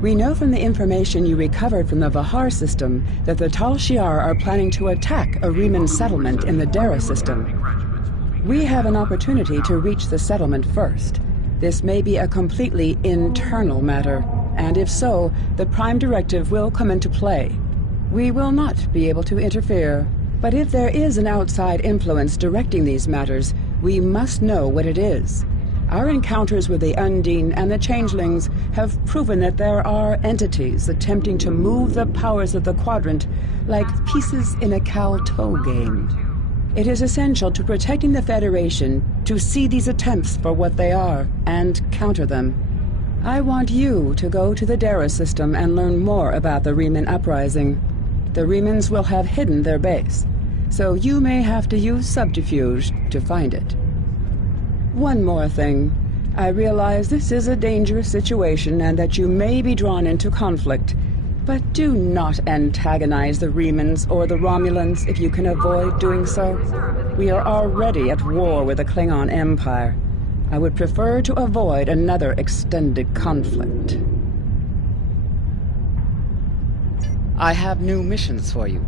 We know from the information you recovered from the Vahar system that the Tal Shiar are planning to attack a Riemann settlement in the Dara system. We have an opportunity to reach the settlement first. This may be a completely internal matter, and if so, the Prime Directive will come into play. We will not be able to interfere, but if there is an outside influence directing these matters, we must know what it is. Our encounters with the Undine and the Changelings have proven that there are entities attempting to move the powers of the Quadrant like pieces in a cow-toe game. It is essential to protecting the Federation to see these attempts for what they are and counter them. I want you to go to the Dara system and learn more about the Riemann Uprising. The Riemanns will have hidden their base, so you may have to use subterfuge to find it. One more thing. I realize this is a dangerous situation and that you may be drawn into conflict, but do not antagonize the Riemanns or the Romulans if you can avoid doing so. We are already at war with the Klingon Empire. I would prefer to avoid another extended conflict. I have new missions for you.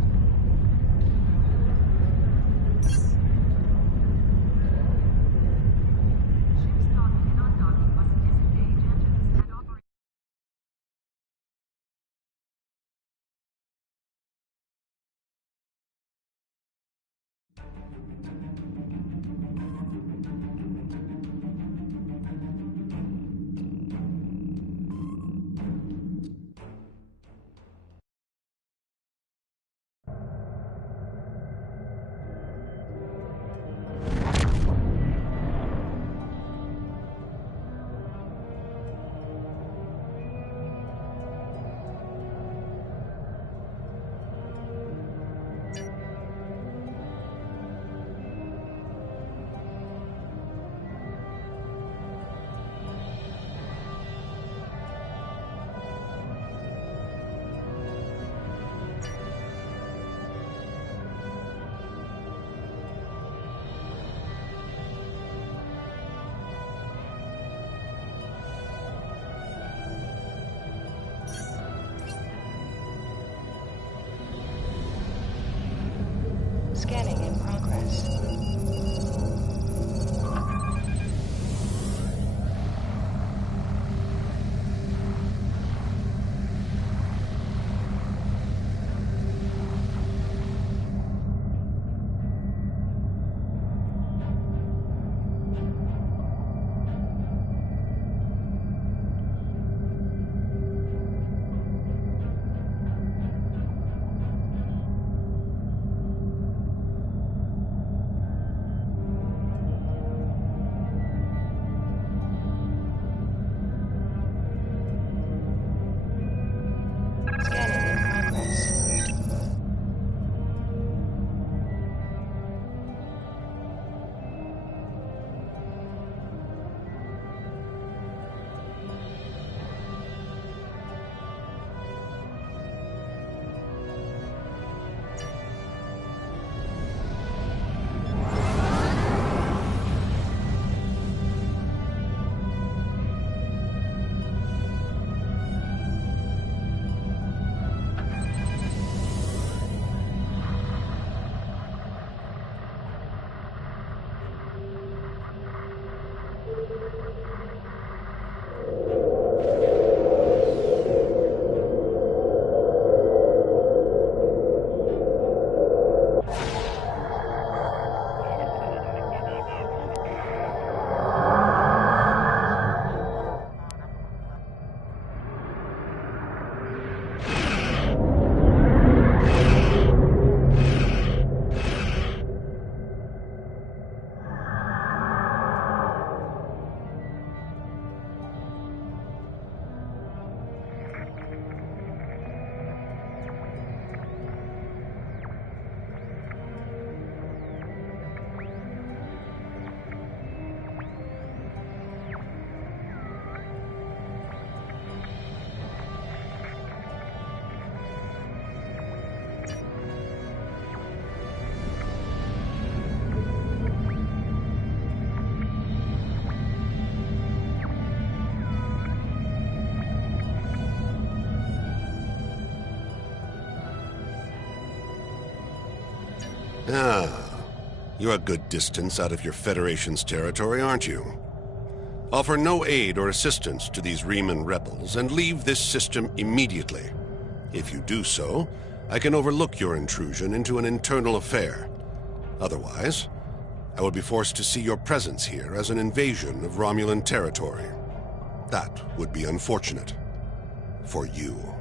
Scanning in progress. Ah, you're a good distance out of your Federation's territory, aren't you? Offer no aid or assistance to these Riemann rebels and leave this system immediately. If you do so, I can overlook your intrusion into an internal affair. Otherwise, I would be forced to see your presence here as an invasion of Romulan territory. That would be unfortunate. For you.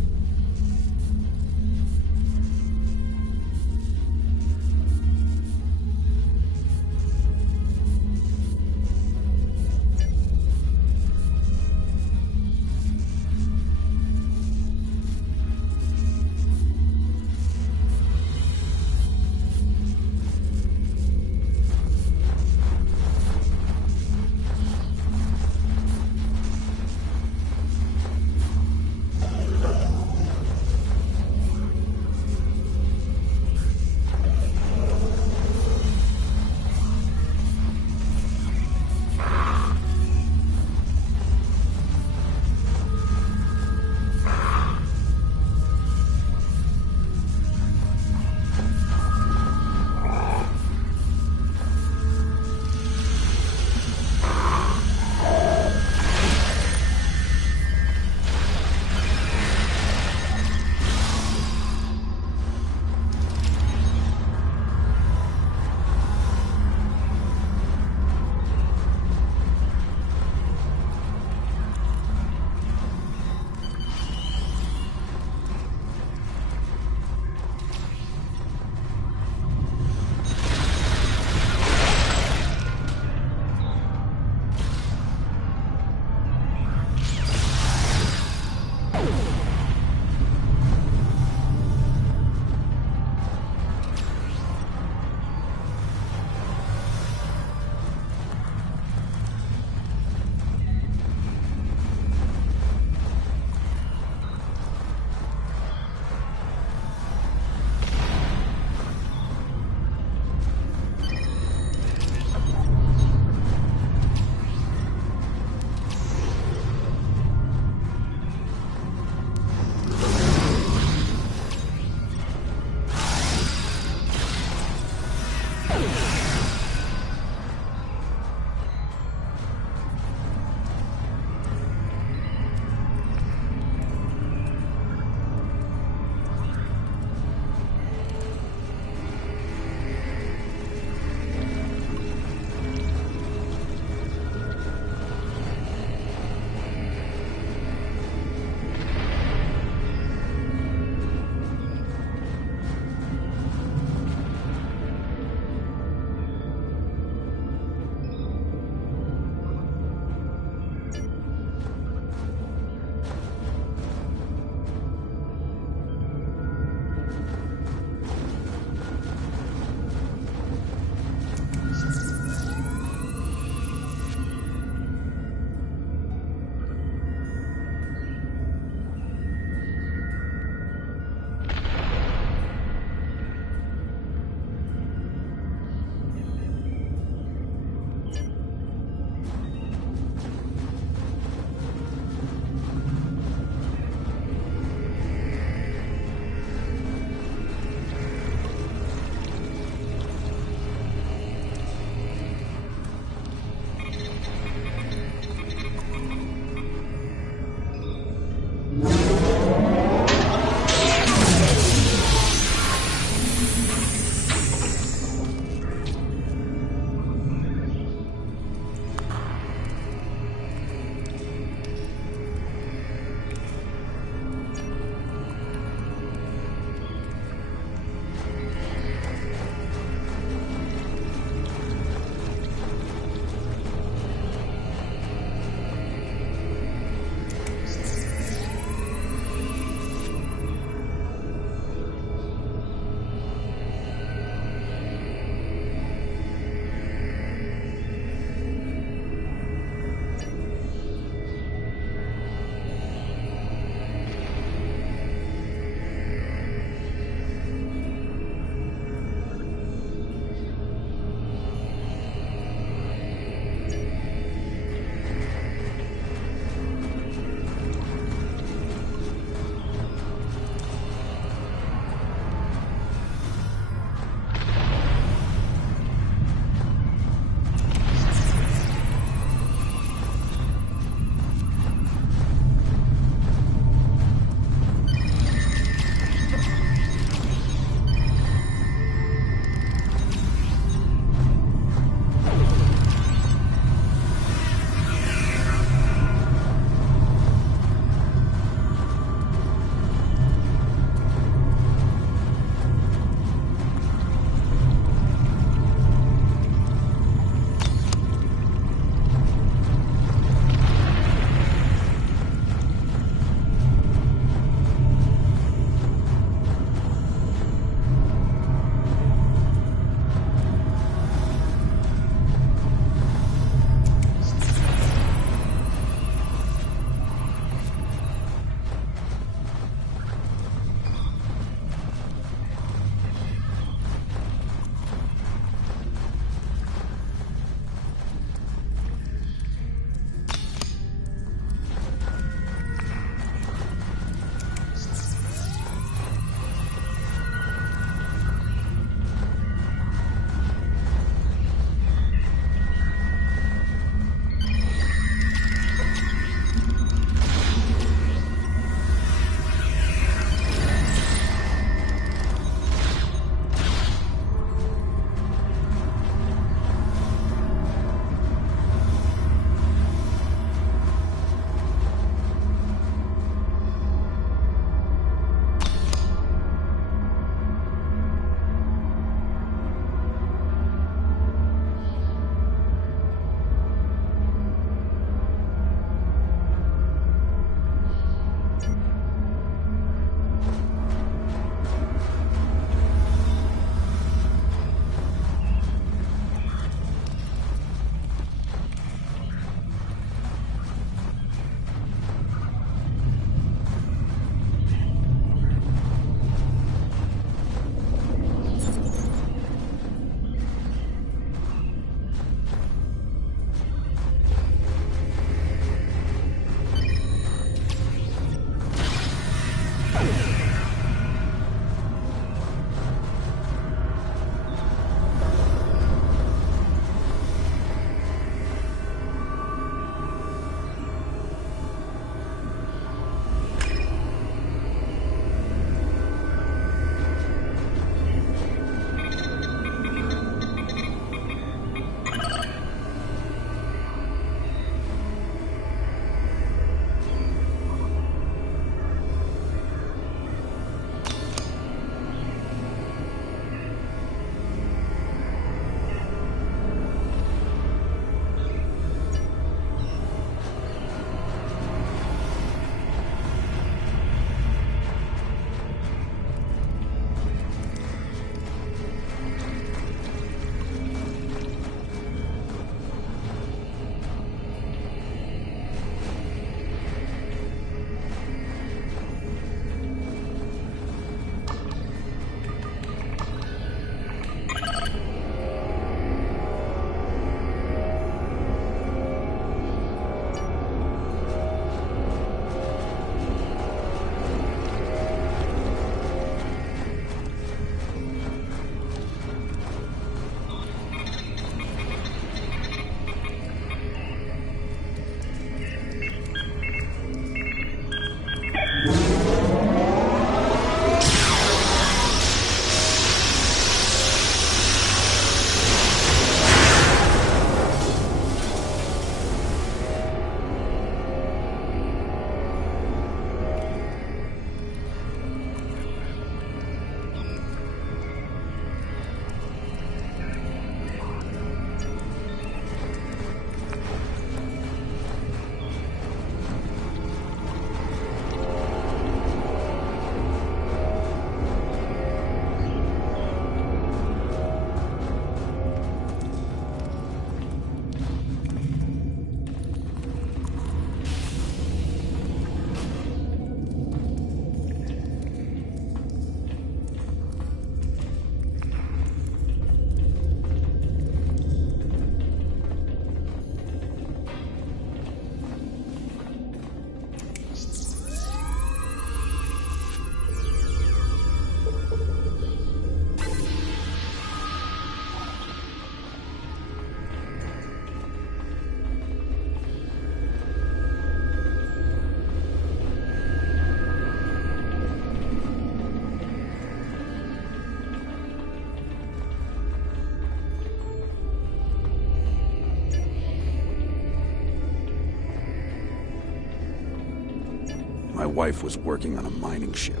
My wife was working on a mining ship.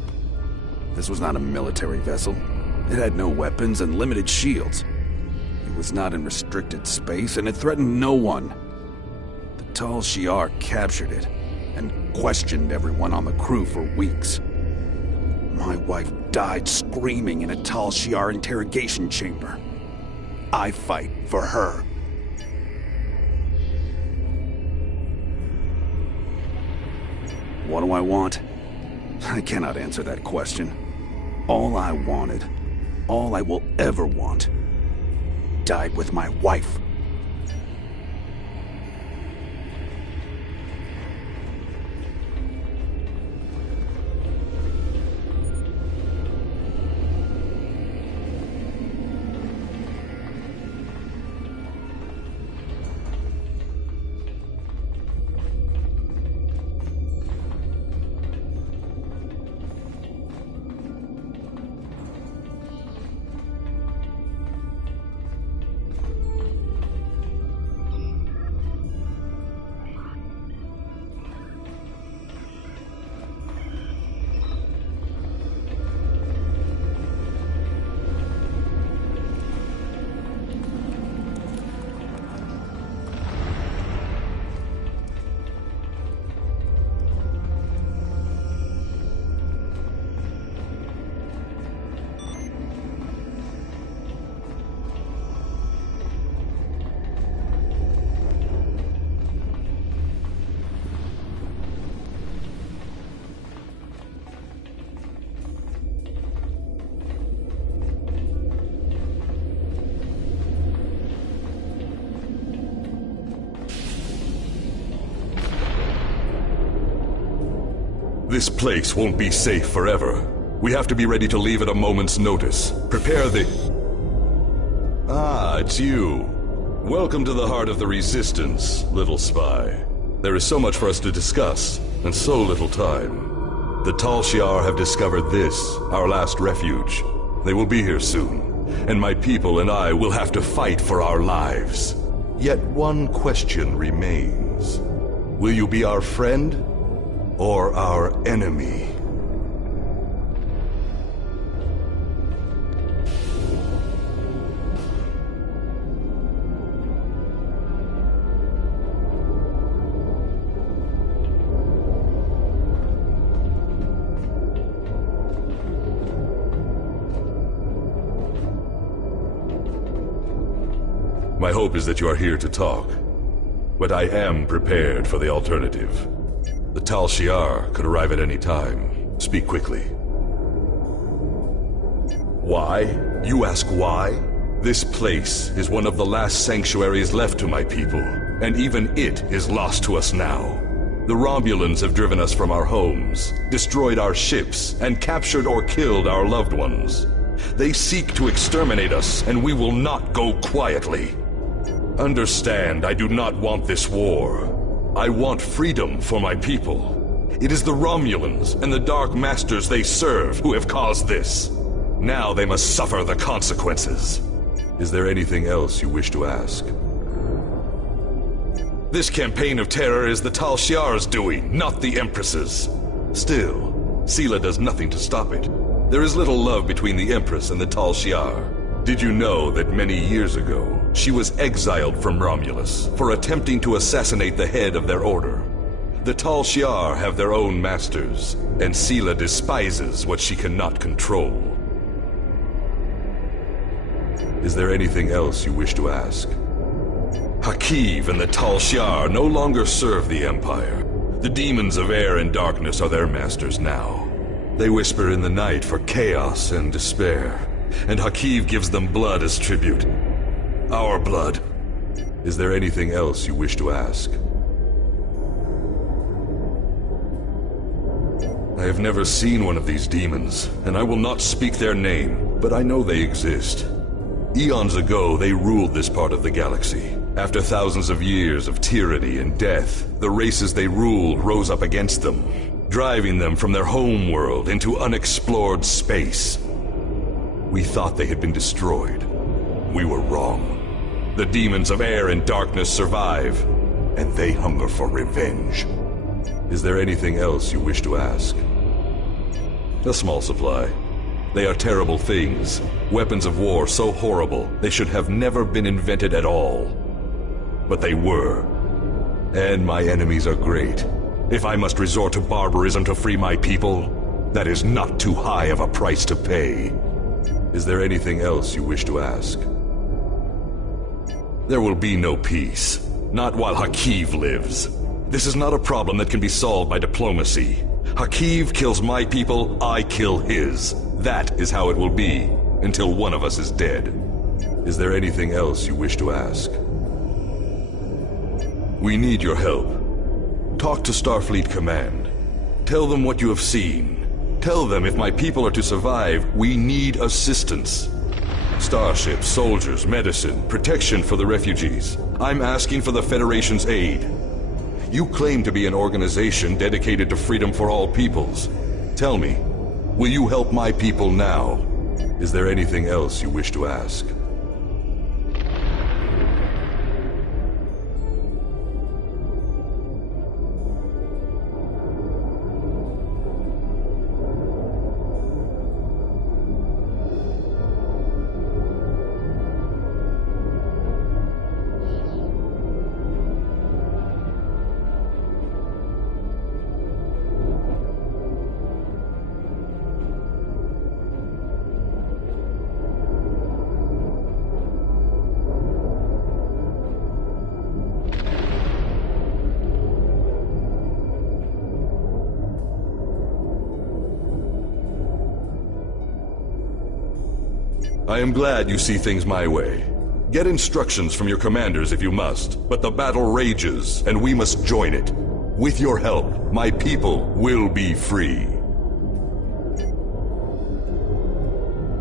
This was not a military vessel. It had no weapons and limited shields. It was not in restricted space, and it threatened no one. The Tal Shiar captured it, and questioned everyone on the crew for weeks. My wife died screaming in a Tal Shiar interrogation chamber. I fight for her. What do I want? I cannot answer that question. All I wanted, all I will ever want, died with my wife. This place won't be safe forever. We have to be ready to leave at a moment's notice. Prepare the... Ah, it's you. Welcome to the heart of the Resistance, little spy. There is so much for us to discuss, and so little time. The Tal Shiar have discovered this, our last refuge. They will be here soon, and my people and I will have to fight for our lives. Yet one question remains. Will you be our friend, or our enemy? My hope is that you are here to talk, but I am prepared for the alternative. The Tal Shiar could arrive at any time. Speak quickly. Why? You ask why? This place is one of the last sanctuaries left to my people, and even it is lost to us now. The Romulans have driven us from our homes, destroyed our ships, and captured or killed our loved ones. They seek to exterminate us, and we will not go quietly. Understand, I do not want this war. I want freedom for my people. It is the Romulans and the Dark Masters they serve who have caused this. Now they must suffer the consequences. Is there anything else you wish to ask? This campaign of terror is the Tal Shiar's doing, not the Empress's. Still, Sela does nothing to stop it. There is little love between the Empress and the Tal Shiar. Did you know that many years ago, she was exiled from Romulus for attempting to assassinate the head of their order? The Tal Shiar have their own masters, and Sela despises what she cannot control. Is there anything else you wish to ask? Hakiv and the Tal Shiar no longer serve the Empire. The demons of air and darkness are their masters now. They whisper in the night for chaos and despair, and Hakiv gives them blood as tribute. Our blood. Is there anything else you wish to ask? I have never seen one of these demons, and I will not speak their name, but I know they exist. Eons ago, they ruled this part of the galaxy. After thousands of years of tyranny and death, the races they ruled rose up against them, driving them from their home world into unexplored space. We thought they had been destroyed. We were wrong. The demons of air and darkness survive, and they hunger for revenge. Is there anything else you wish to ask? A small supply. They are terrible things. Weapons of war so horrible, they should have never been invented at all. But they were. And my enemies are great. If I must resort to barbarism to free my people, that is not too high of a price to pay. Is there anything else you wish to ask? There will be no peace. Not while Hakiv lives. This is not a problem that can be solved by diplomacy. Hakiv kills my people, I kill his. That is how it will be, until one of us is dead. Is there anything else you wish to ask? We need your help. Talk to Starfleet Command. Tell them what you have seen. Tell them if my people are to survive, we need assistance. Starships, soldiers, medicine, protection for the refugees. I'm asking for the Federation's aid. You claim to be an organization dedicated to freedom for all peoples. Tell me, will you help my people now? Is there anything else you wish to ask? I am glad you see things my way. Get instructions from your commanders if you must, but the battle rages, and we must join it. With your help, my people will be free.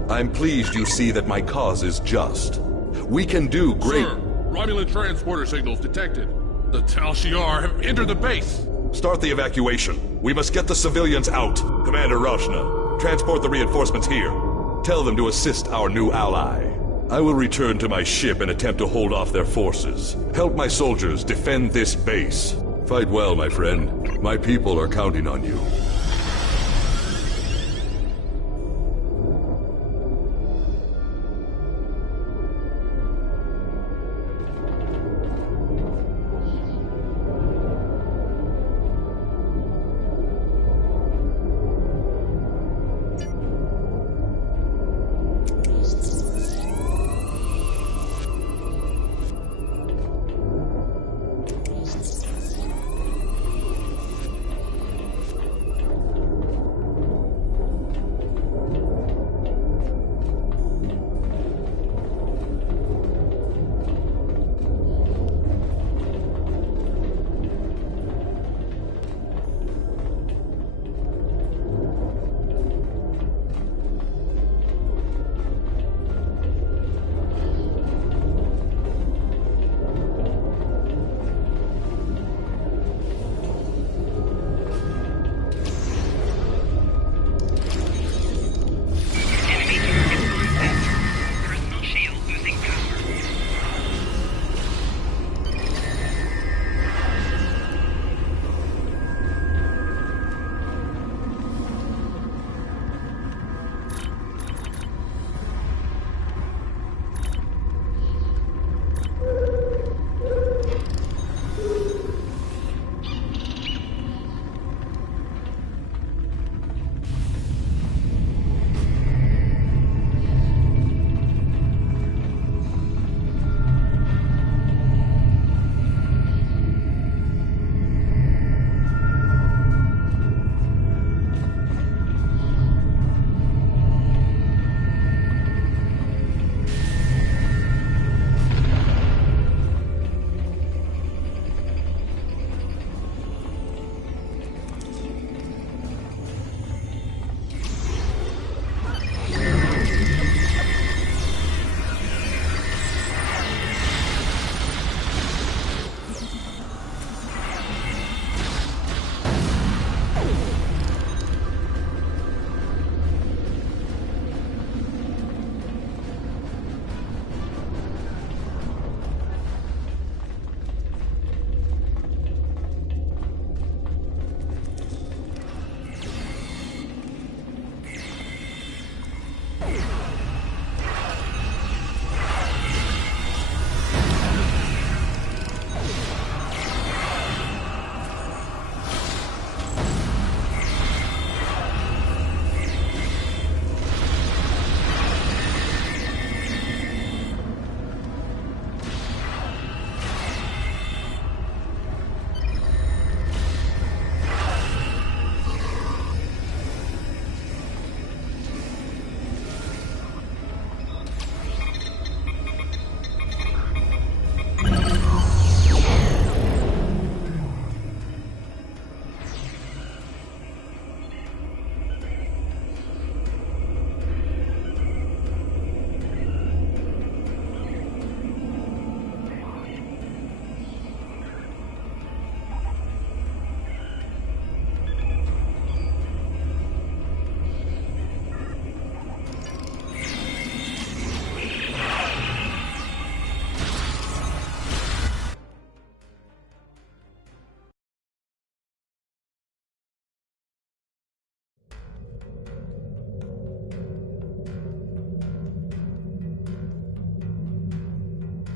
I'm pleased you see that my cause is just. We can do great... Sir, Romulan transporter signals detected. The Tal Shiar have entered the base. Start the evacuation. We must get the civilians out. Commander Rashna, transport the reinforcements here. Tell them to assist our new ally. I will return to my ship and attempt to hold off their forces. Help my soldiers defend this base. Fight well, my friend. My people are counting on you.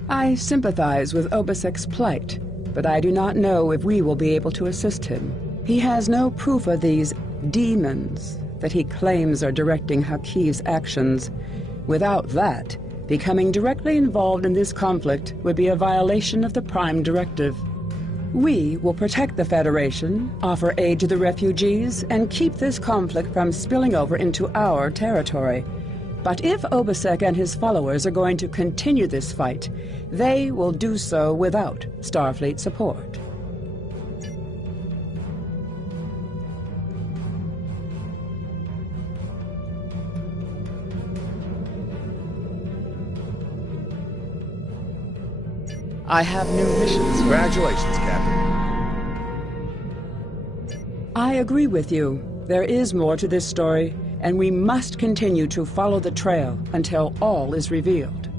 I sympathize with Obasek's plight, but I do not know if we will be able to assist him. He has no proof of these demons that he claims are directing Haqi's actions. Without that, becoming directly involved in this conflict would be a violation of the Prime Directive. We will protect the Federation, offer aid to the refugees, and keep this conflict from spilling over into our territory. But if Obasek and his followers are going to continue this fight, they will do so without Starfleet support. I have new missions. Congratulations, Captain. I agree with you. There is more to this story, and we must continue to follow the trail until all is revealed.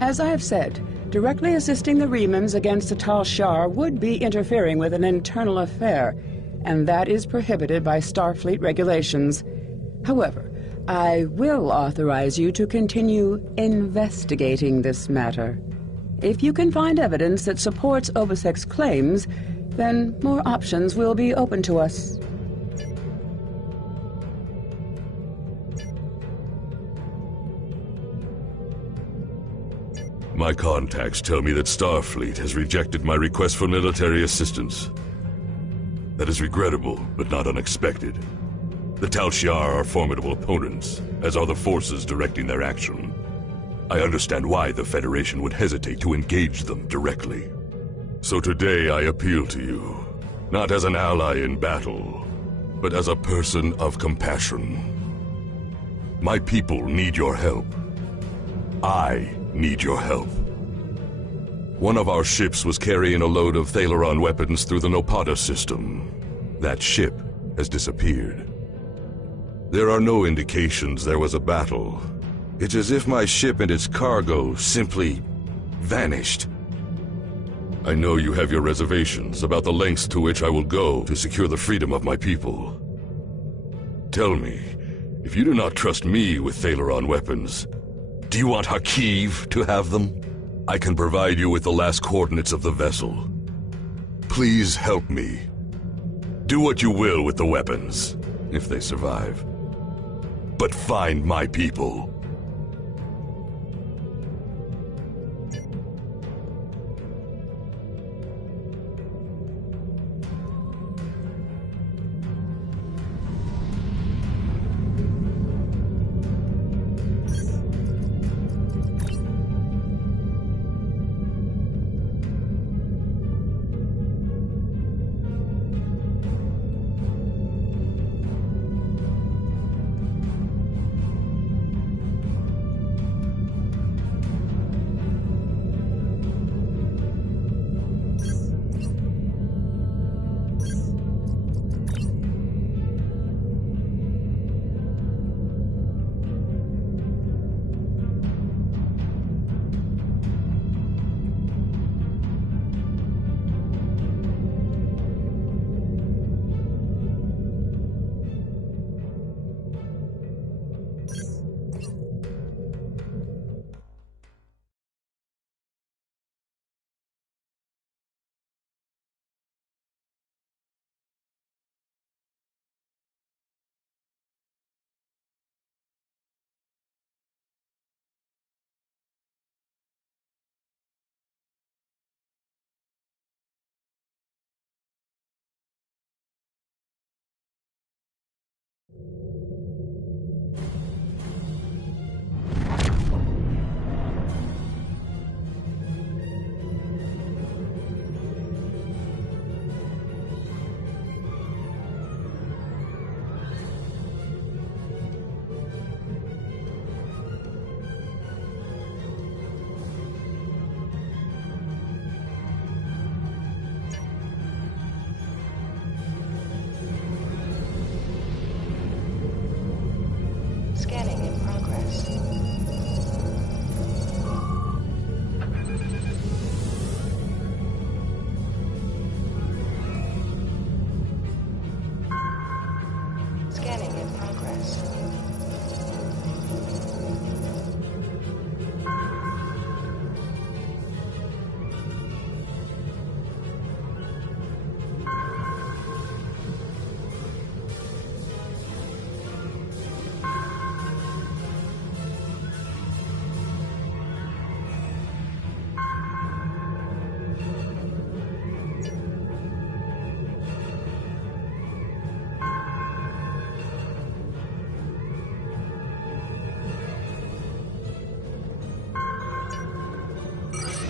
As I have said, directly assisting the Remans against the Tal Shiar would be interfering with an internal affair, and that is prohibited by Starfleet regulations. However, I will authorize you to continue investigating this matter. If you can find evidence that supports Obisek's claims, then more options will be open to us. My contacts tell me that Starfleet has rejected my request for military assistance. That is regrettable, but not unexpected. The Tal Shiar are formidable opponents, as are the forces directing their action. I understand why the Federation would hesitate to engage them directly. So today I appeal to you, not as an ally in battle, but as a person of compassion. My people need your help. I need your help. One of our ships was carrying a load of Thalaron weapons through the Nopata system. That ship has disappeared. There are no indications there was a battle. It's as if my ship and its cargo simply vanished. I know you have your reservations about the lengths to which I will go to secure the freedom of my people. Tell me, if you do not trust me with Thalaron weapons, do you want Hakiv to have them? I can provide you with the last coordinates of the vessel. Please help me. Do what you will with the weapons, if they survive. But find my people. Scanning in progress. Scanning in progress.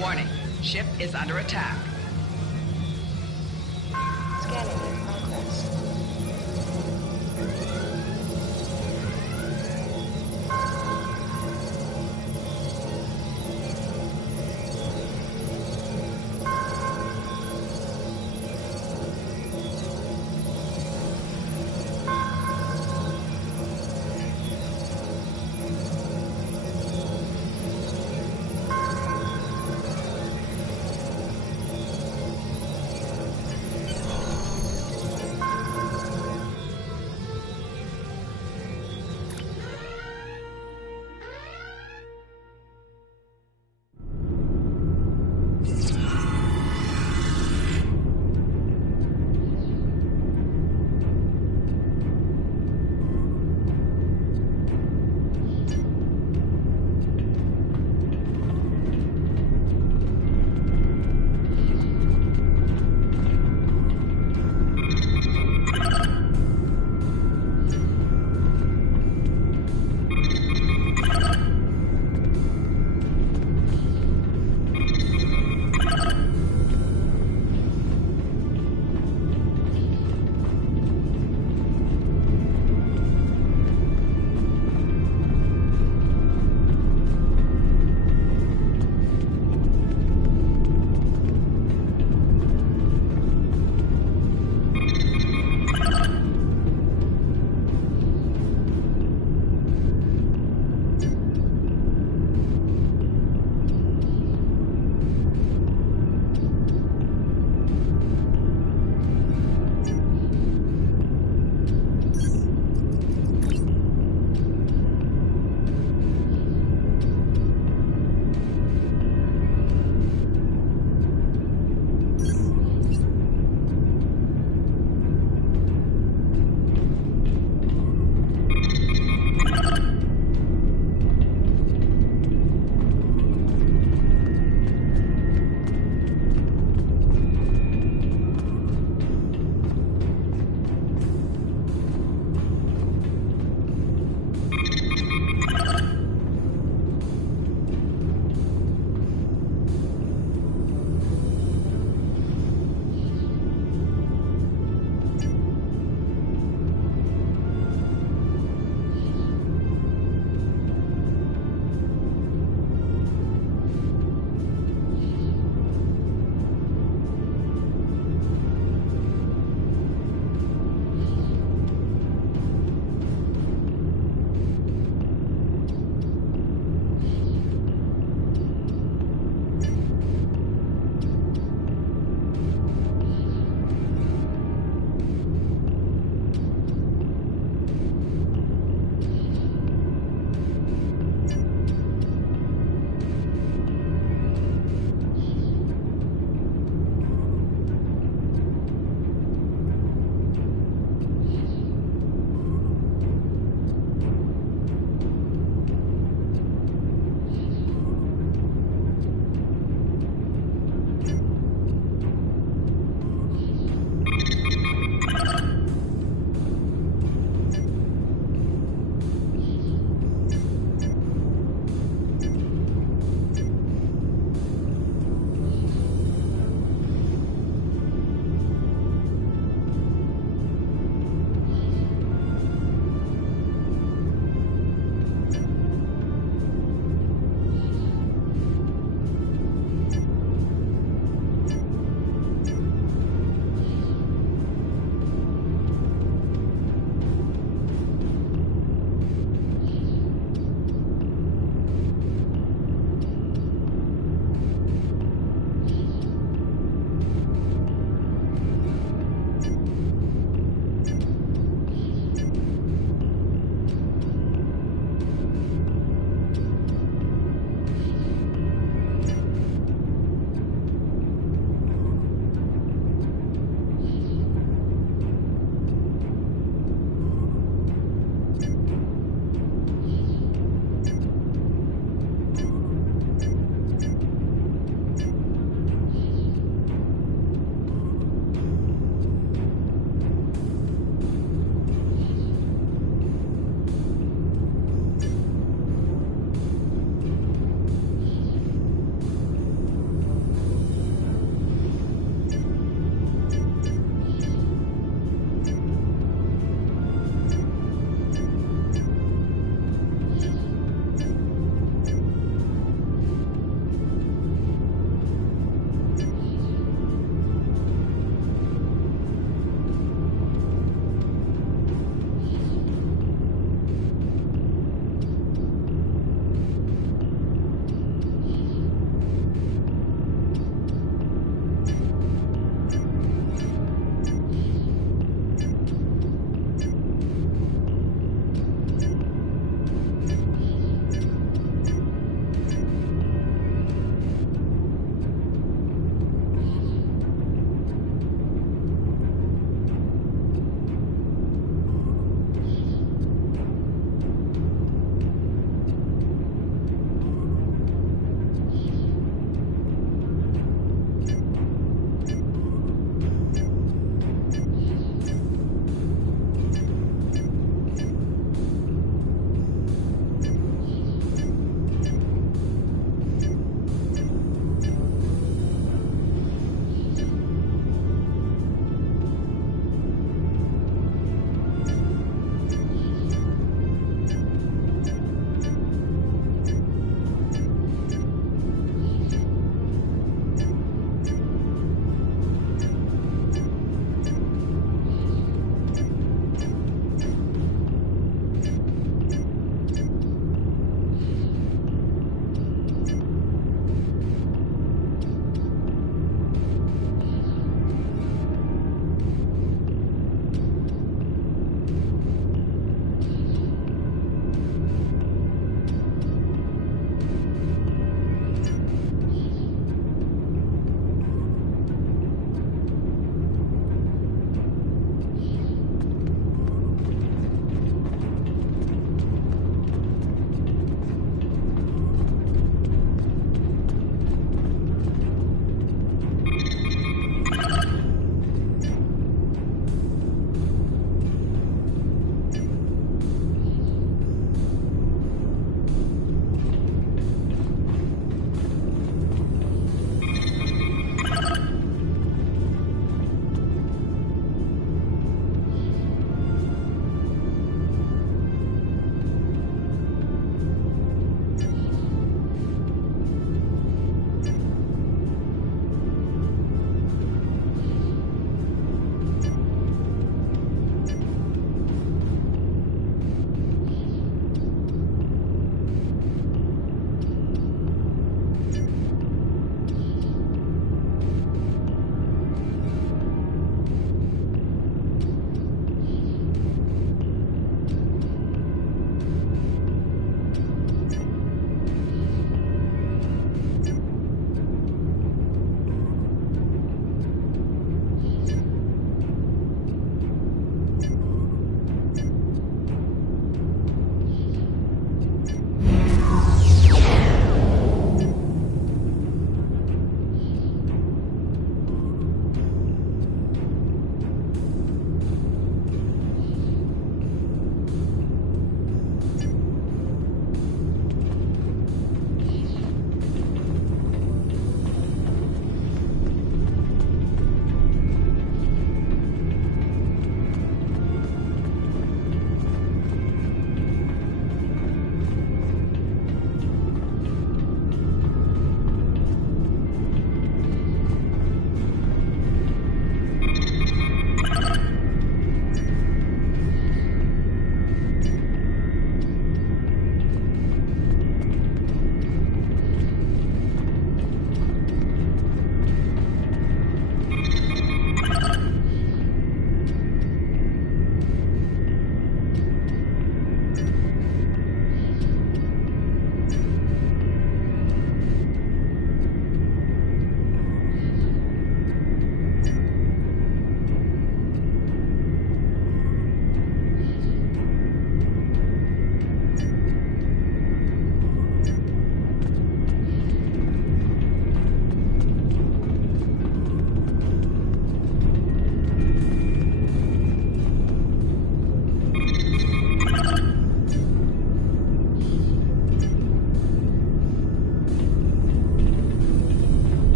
Warning, ship is under attack. Scanning in progress.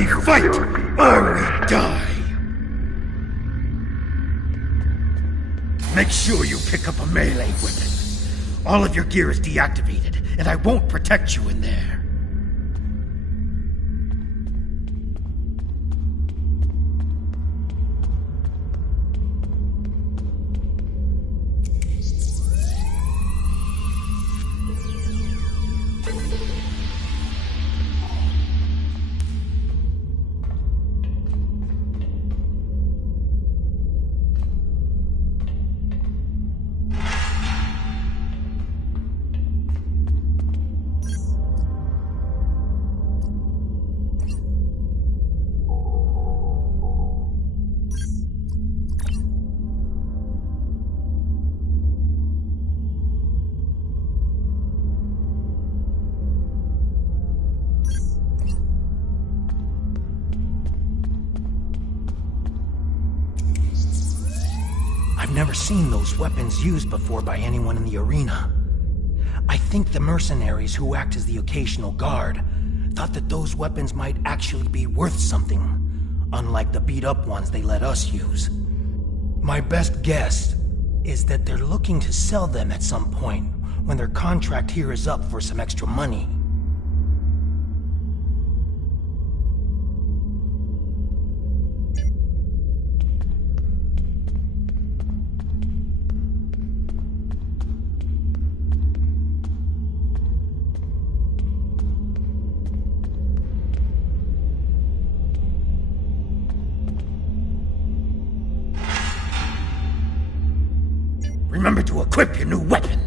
we fight or we die. Make sure you pick up a melee weapon. All of your gear is deactivated, and I won't protect you in there. I've never seen those weapons used before by anyone in the arena. I think the mercenaries who act as the occasional guard thought that those weapons might actually be worth something, unlike the beat-up ones they let us use. My best guess is that they're looking to sell them at some point when their contract here is up for some extra money. Remember to equip your new weapon.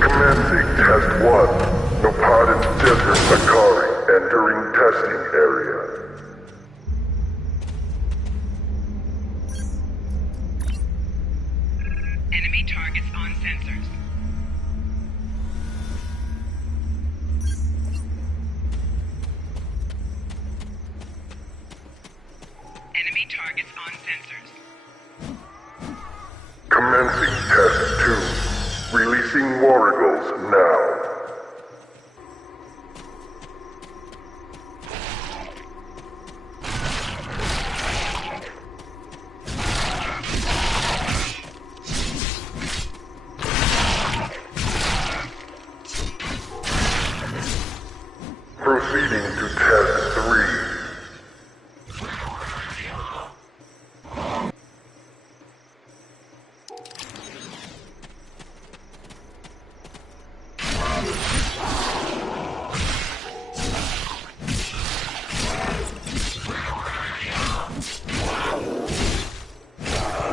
Commencing Test 1. Nopadin Desert Sakari entering testing area. Enemy targets on sensors. Enemy targets on sensors. Commencing Test 2. Releasing War Eagles now. Proceeding to Test 3.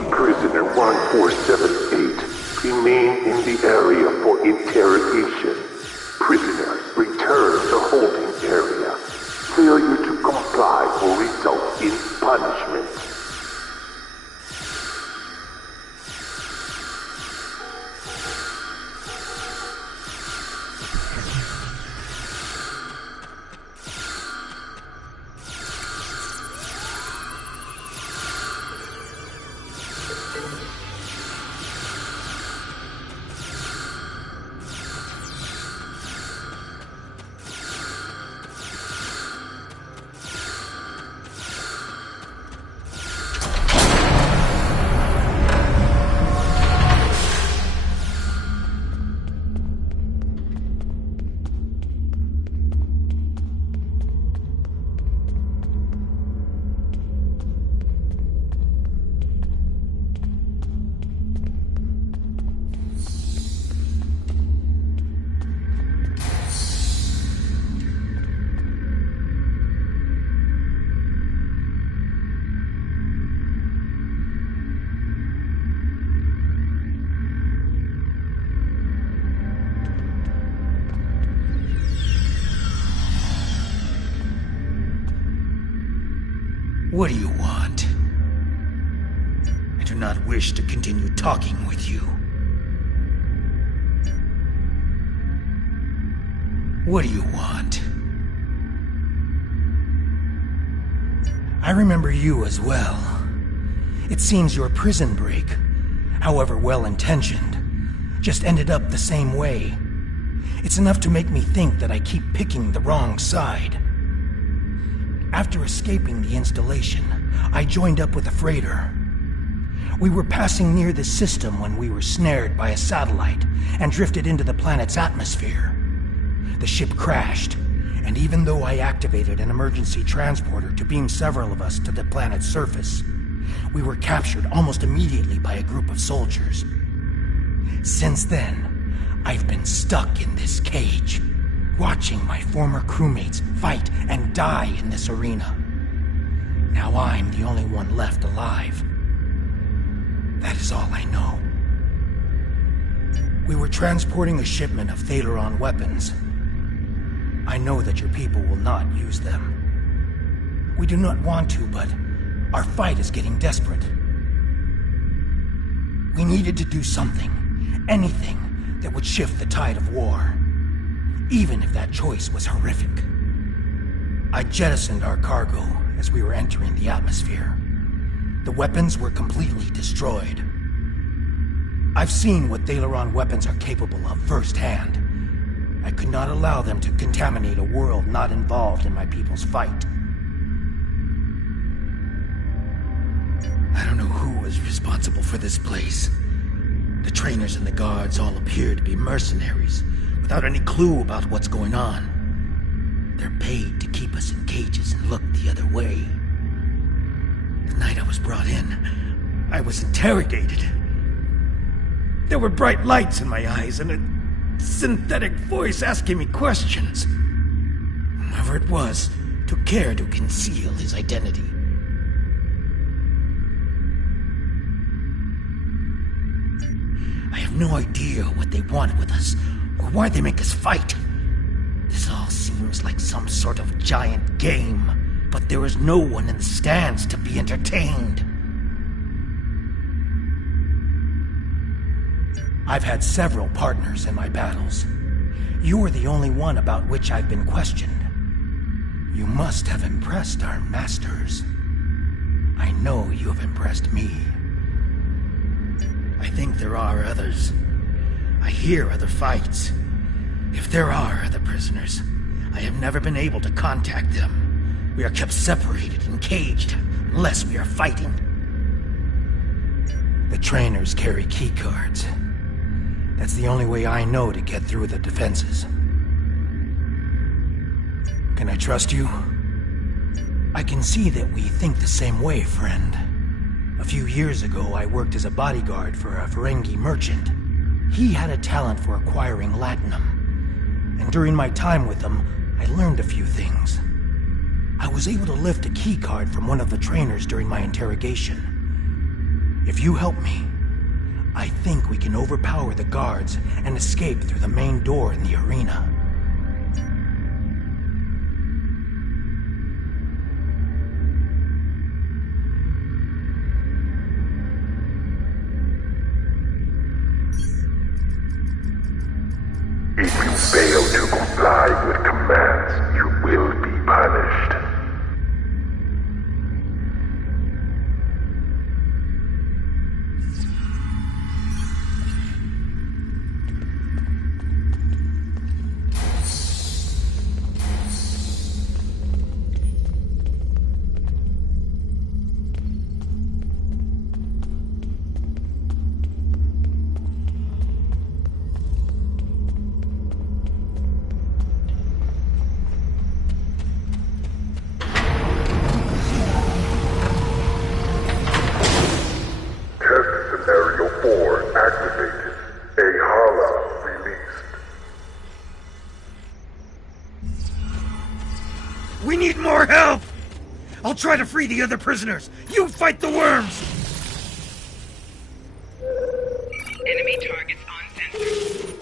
Prisoner 1478, remain in the area for interrogation. Prisoner, return to holding area. Failure to comply will result in punishment. What do you want? I do not wish to continue talking with you. What do you want? I remember you as well. It seems your prison break, however well-intentioned, just ended up the same way. It's enough to make me think that I keep picking the wrong side. After escaping the installation, I joined up with a freighter. We were passing near the system when we were snared by a satellite and drifted into the planet's atmosphere. The ship crashed, and even though I activated an emergency transporter to beam several of us to the planet's surface, we were captured almost immediately by a group of soldiers. Since then, I've been stuck in this cage, watching my former crewmates fight and die in this arena. Now I'm the only one left alive. That is all I know. We were transporting a shipment of Thaleron weapons. I know that your people will not use them. We do not want to, but our fight is getting desperate. We needed to do something, anything, that would shift the tide of war, even if that choice was horrific. I jettisoned our cargo as we were entering the atmosphere. The weapons were completely destroyed. I've seen what Thaleron weapons are capable of firsthand. I could not allow them to contaminate a world not involved in my people's fight. I don't know who was responsible for this place. The trainers and the guards all appear to be mercenaries, without any clue about what's going on. They're paid to keep us in cages and look the other way. The night I was brought in, I was interrogated. There were bright lights in my eyes and a synthetic voice asking me questions. Whoever it was took care to conceal his identity. I have no idea what they want with us, or why they make us fight. This all seems like some sort of giant game, but there is no one in the stands to be entertained. I've had several partners in my battles. You are the only one about which I've been questioned. You must have impressed our masters. I know you have impressed me. I think there are others. I hear other fights. If there are other prisoners, I have never been able to contact them. We are kept separated and caged unless we are fighting. The trainers carry keycards. That's the only way I know to get through the defenses. Can I trust you? I can see that we think the same way, friend. A few years ago, I worked as a bodyguard for a Ferengi merchant. He had a talent for acquiring latinum, and during my time with him, I learned a few things. I was able to lift a keycard from one of the trainers during my interrogation. If you help me, I think we can overpower the guards and escape through the main door in the arena. If you fail to comply with commands, you will be punished. We need more help! I'll try to free the other prisoners. You fight the worms! Enemy targets on sensor.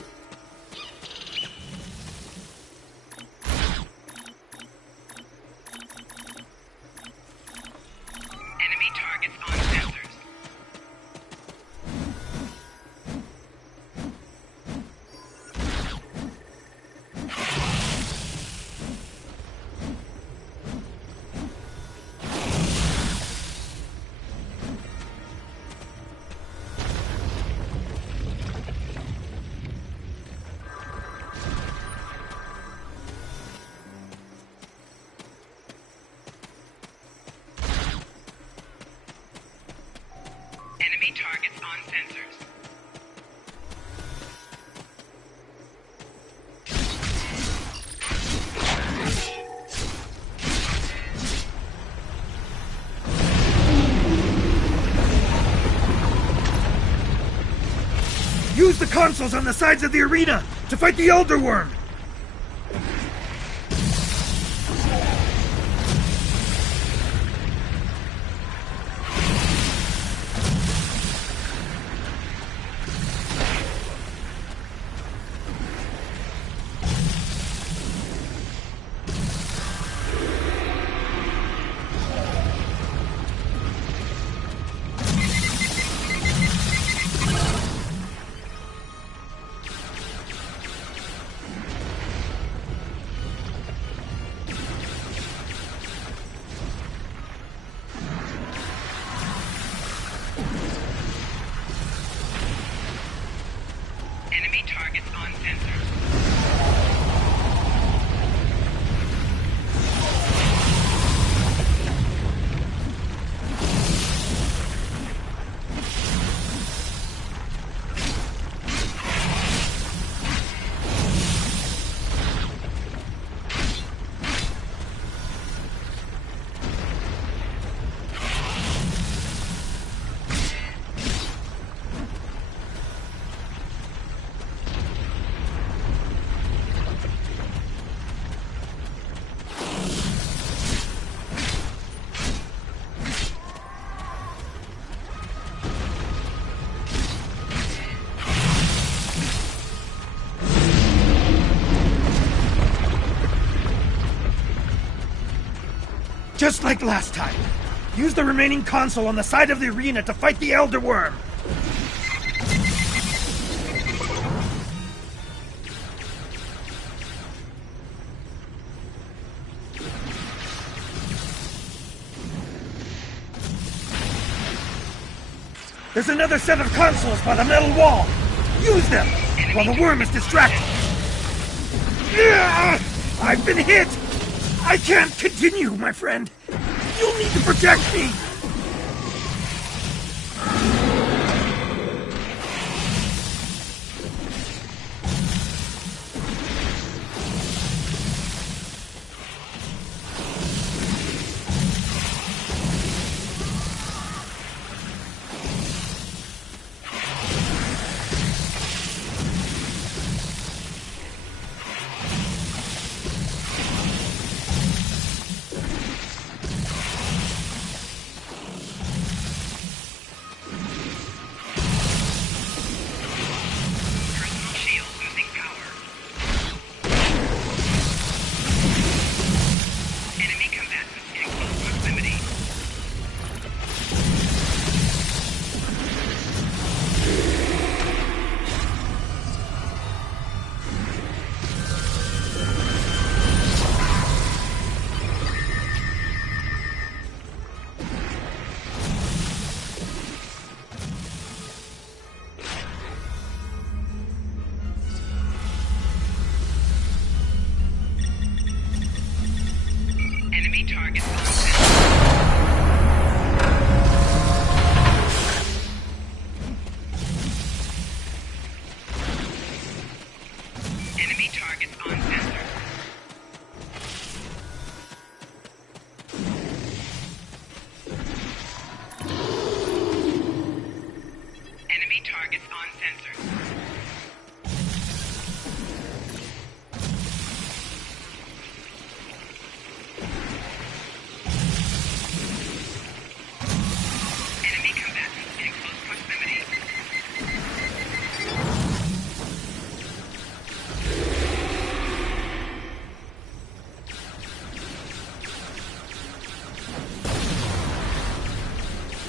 consoles on the sides of the arena to fight the Elder Worm! Enemy targets on sensor. Just like last time. Use the remaining console on the side of the arena to fight the Elder Worm. There's another set of consoles by the metal wall. Use them while the worm is distracted. I've been hit! I can't continue, my friend. You'll need to protect me. Enemy targets on sensor. Enemy targets on sensor. Enemy targets on sensor.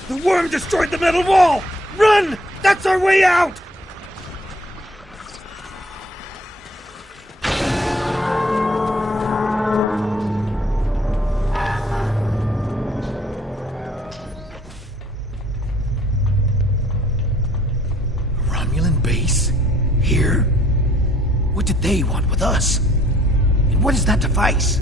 The worm destroyed the metal wall! Run! That's our way out! Romulan base? Here? What did they want with us? And what is that device?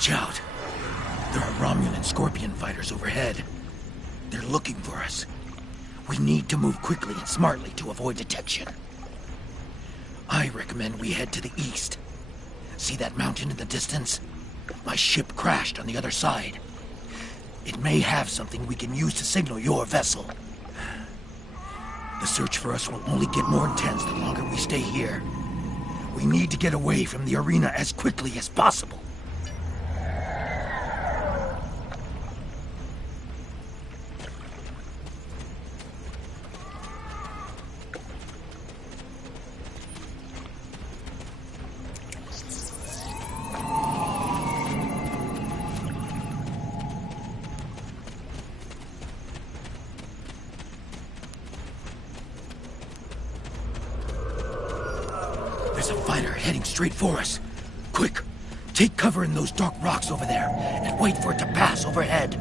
Watch out. There are Romulan Scorpion fighters overhead. They're looking for us. We need to move quickly and smartly to avoid detection. I recommend we head to the east. See that mountain in the distance? My ship crashed on the other side. It may have something we can use to signal your vessel. The search for us will only get more intense the longer we stay here. We need to get away from the arena as quickly as possible. There's a fighter heading straight for us. Quick, take cover in those dark rocks over there and wait for it to pass overhead.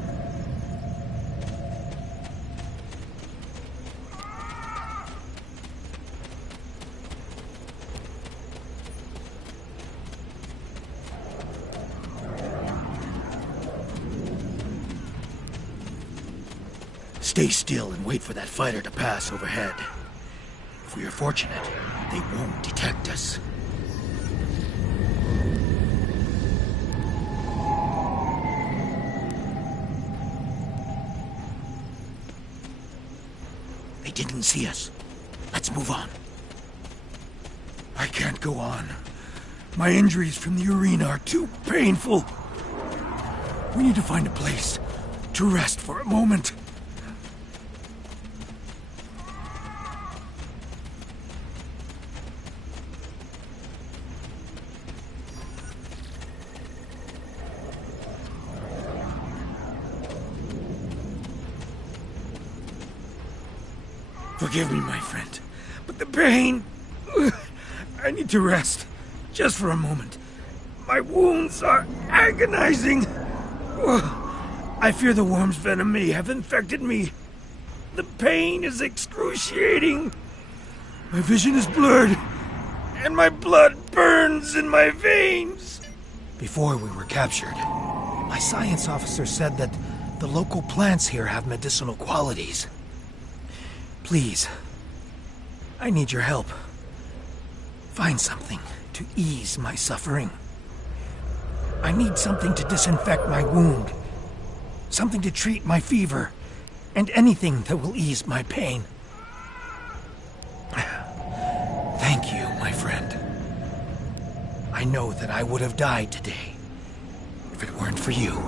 Stay still and wait for that fighter to pass overhead. If we are fortunate, they won't detect us. They didn't see us. Let's move on. I can't go on. My injuries from the arena are too painful. We need to find a place to rest for a moment. Forgive me, my friend, but the pain... I need to rest, just for a moment. My wounds are agonizing. I fear the worm's venom may have infected me. The pain is excruciating. My vision is blurred, and my blood burns in my veins. Before we were captured, my science officer said that the local plants here have medicinal qualities. Please, I need your help. Find something to ease my suffering. I need something to disinfect my wound, something to treat my fever, and anything that will ease my pain. Thank you, my friend. I know that I would have died today if it weren't for you.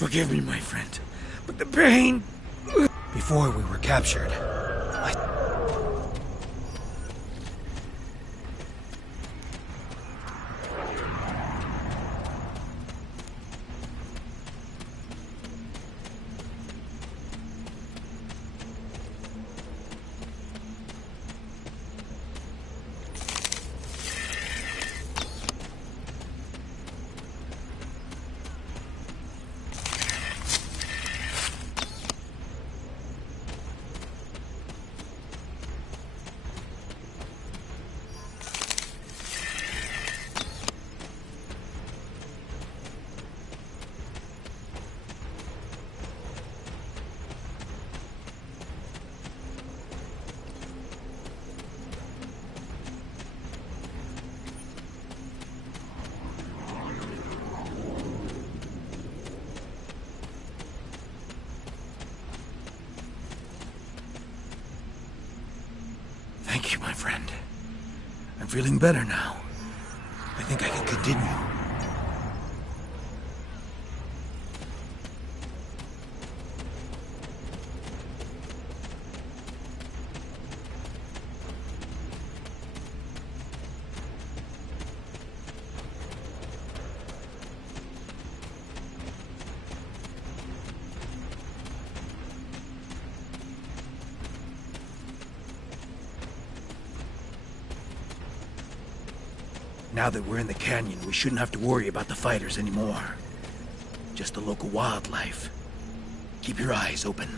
Forgive me, my friend, but the pain... Before we were captured, Thank you, my friend. I'm feeling better now. I think I can continue. Now that we're in the canyon, we shouldn't have to worry about the fighters anymore. Just the local wildlife. Keep your eyes open.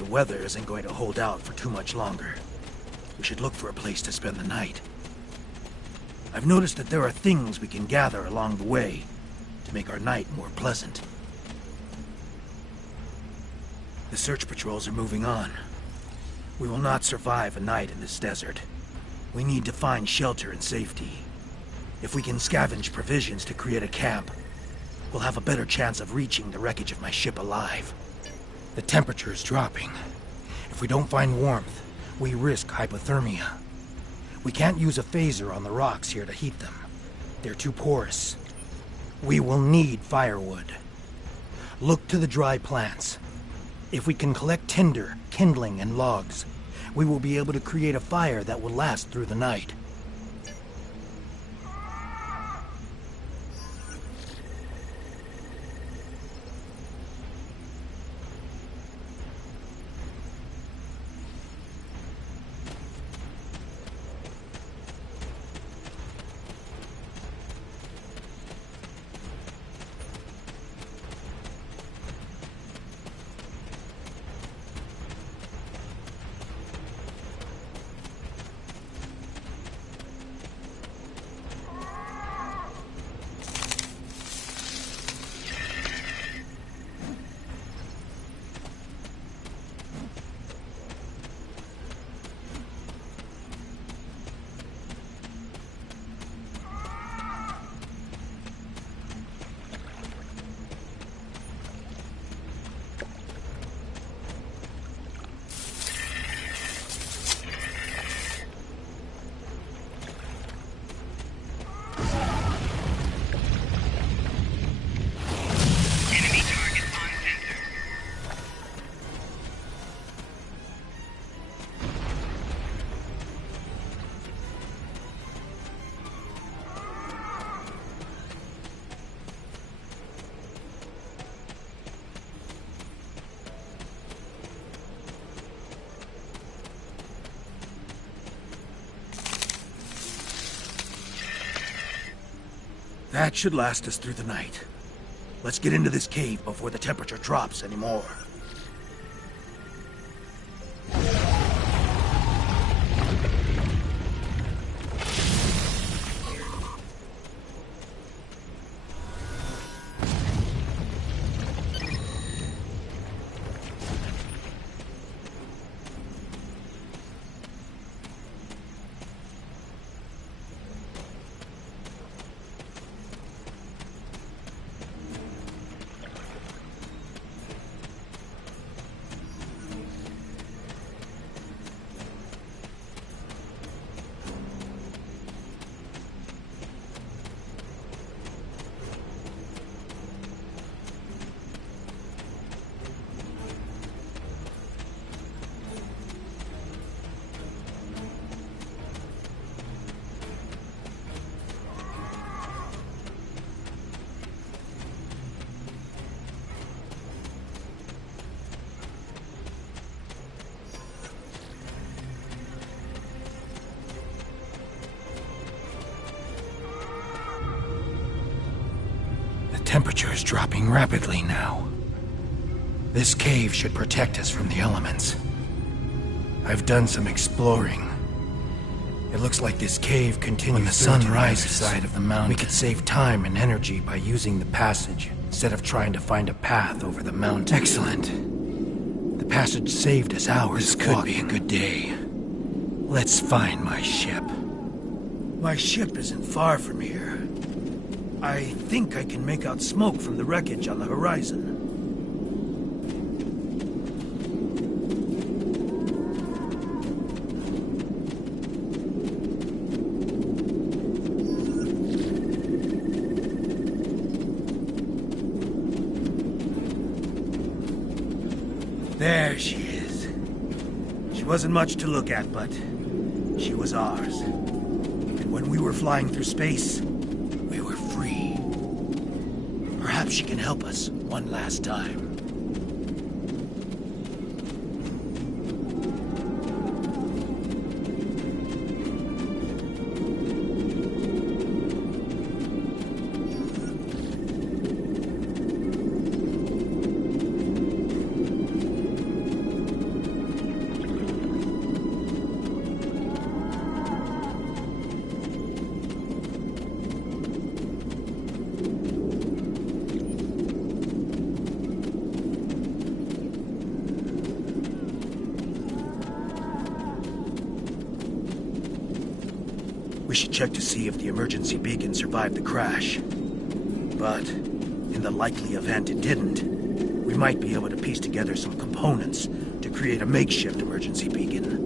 The weather isn't going to hold out for too much longer. We should look for a place to spend the night. I've noticed that there are things we can gather along the way to make our night more pleasant. The search patrols are moving on. We will not survive a night in this desert. We need to find shelter and safety. If we can scavenge provisions to create a camp, we'll have a better chance of reaching the wreckage of my ship alive. The temperature is dropping. If we don't find warmth, we risk hypothermia. We can't use a phaser on the rocks here to heat them. They're too porous. We will need firewood. Look to the dry plants. If we can collect tinder, kindling, and logs, we will be able to create a fire that will last through the night. That should last us through the night. Let's get into this cave before the temperature drops anymore. Temperature is dropping rapidly now. This cave should protect us from the elements. I've done some exploring. It looks like this cave continues when the sun rises. Side of the mountain. We could save time and energy by using the passage instead of trying to find a path over the mountain. Excellent. The passage saved us hours. This could be a good day. Let's find my ship. My ship isn't far from here. I think I can make out smoke from the wreckage on the horizon. There she is. She wasn't much to look at, but she was ours. And when we were flying through space, we were free. Perhaps she can help us one last time. We should check to see if the emergency beacon survived the crash. But, in the likely event it didn't, we might be able to piece together some components to create a makeshift emergency beacon.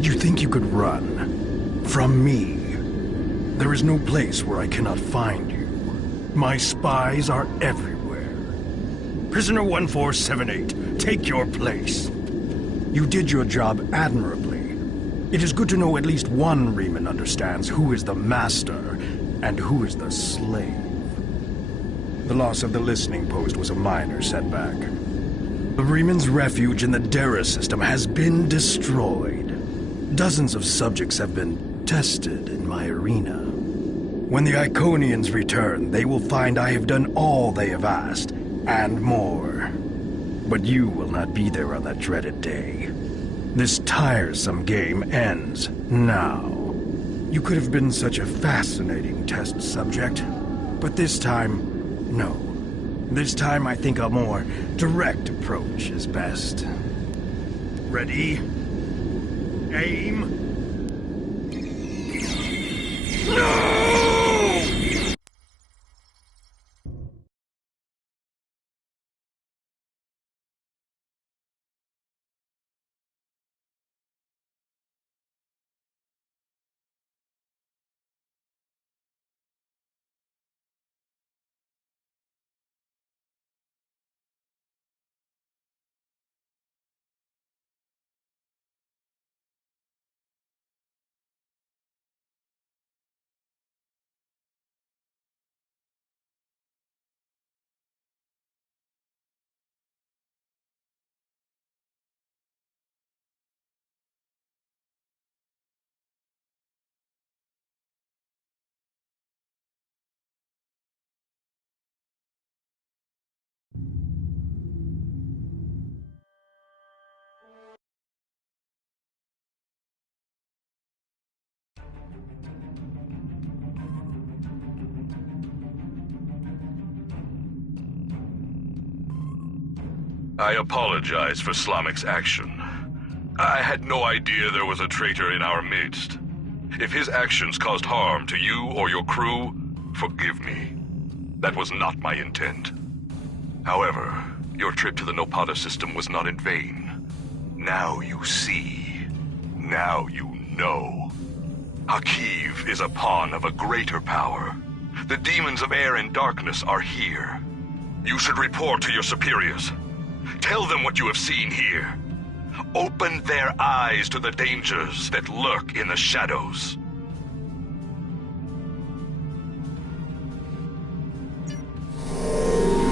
Did you think you could run? From me? There is no place where I cannot find you. My spies are everywhere. Prisoner 1478, take your place. You did your job admirably. It is good to know at least one Riemann understands who is the master and who is the slave. The loss of the listening post was a minor setback. The Riemann's refuge in the Dera system has been destroyed. Dozens of subjects have been tested in my arena. When the Iconians return, they will find I have done all they have asked, and more. But you will not be there on that dreaded day. This tiresome game ends now. You could have been such a fascinating test subject, but this time, no. This time I think a more direct approach is best. Ready? Aim. No! I apologize for Slamic's action. I had no idea there was a traitor in our midst. If his actions caused harm to you or your crew, forgive me. That was not my intent. However, your trip to the Nopata system was not in vain. Now you see. Now you know. Hakiv is a pawn of a greater power. The demons of air and darkness are here. You should report to your superiors. Tell them what you have seen here. Open their eyes to the dangers that lurk in the shadows.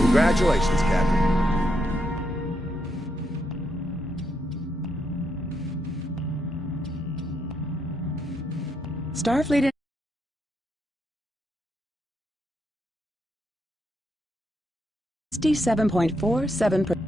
Congratulations, Captain. Starfleet 67.47%.